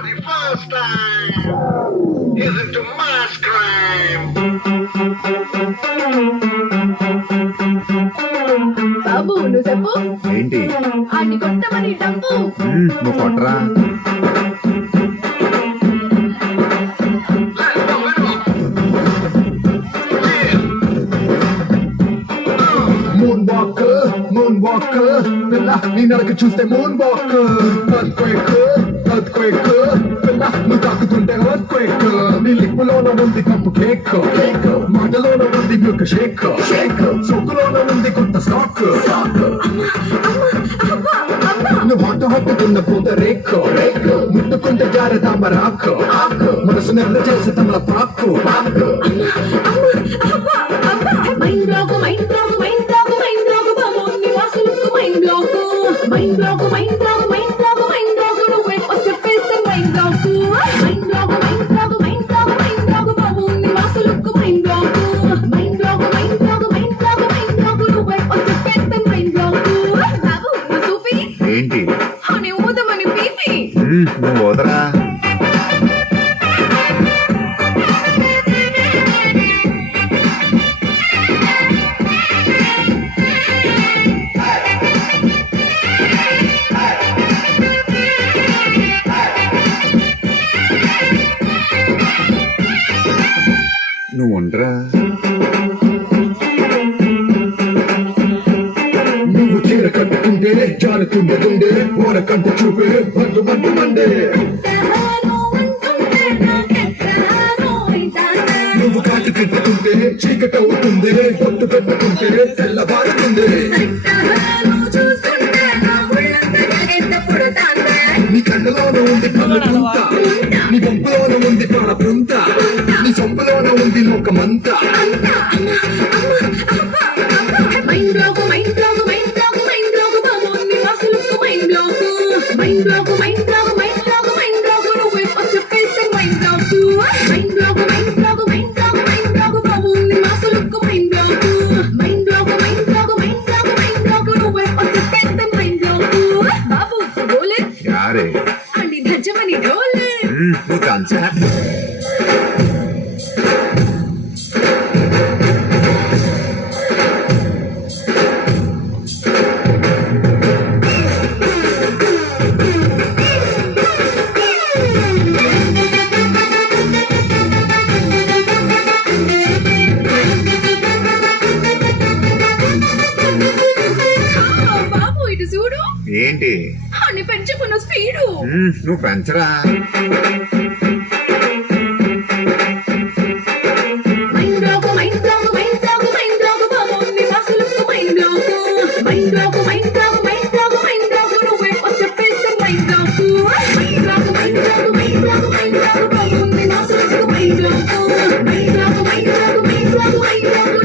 the first time, he's into mass crime. బాబు నువ్వు చెప్పు. ఏంటి అన్ని కొట్టమని డబ్బు. నువ్వు కొట్టరా. మూన్ వాకర్ పిల్ల నీ నడక చూస్తే మూన్ వాకర్ ఎర్త్క్వేక్ పిల్ల నువ్వు తాకుతుంటే ఎర్త్క్వేక్ నీ లిప్పులోన ఉంది కప్పు కేక్ మాటలోన ఉంది మిల్క్ షేక్ సోకులోన ఉంది కొత్త స్టాక్ నువ్వు హత్తుకున్న పూత రేక్ ముట్టుకుంటే జారే తామరాకు మనసు నెర్ర చేసే తమల పాకు mind block mind block mind block mind block బాబు నీ వాసులకు mind block mind block mind block mind block mind block నువ్వే చెప్పేస్తే mind block mind block mind block mind block mind block బాబు నీ వాసులకు mind block mind block mind block mind block mind block నువ్వే చెప్పేస్తే మైండ్ బ్లాక్ బాబు నువ్వు చూపి ఏంటి అని ఊదమని పీపి నువ్వు వదరా. నువ్వు ఉండరా. నువ్వు చీర కట్టుకుంటే జారుతుండే గుండె ఓర కంట చూపే బంటు మండే నువ్వు కాటు కట్టుకుంటే చీకటి అవుతుంది పొట్టు పెట్టుకుంటే తెల్లబారుతుంది నీ కళ్ళలోన ఉంది కళ్ళు పుంత నీ వంపులోన ఉంది పాల పుంత నీ సొంపులోన ఉంది లోకమంతా mind block mind block mind block mind block బాబు నీ వాసులకు mind block mind block mind block mind block mind block నువ్వే చెప్పేస్తే mind block mind block mind block mind block mind block బాబు నీ వాసులకు mind block mind block mind block mind block mind block నువ్వే చెప్పేస్తే మైండ్ బ్లాక్ బాబు బోలే యారే అండి ధజ్జమని డోలే నువ్వు concept బాబు ఇటు చూడు ఏంటి అని పెంచుకున్న స్పీడు నువ్వు పెంచరా. Mind block mind block mind block mind block బాబు నీ వాసులకు mind block mind block mind block mind block mind block నువ్వే చెప్పేస్తే mind block mind block mind block mind block mind block బాబు నీ వాసులకు mind block mind block mind block mind block mind black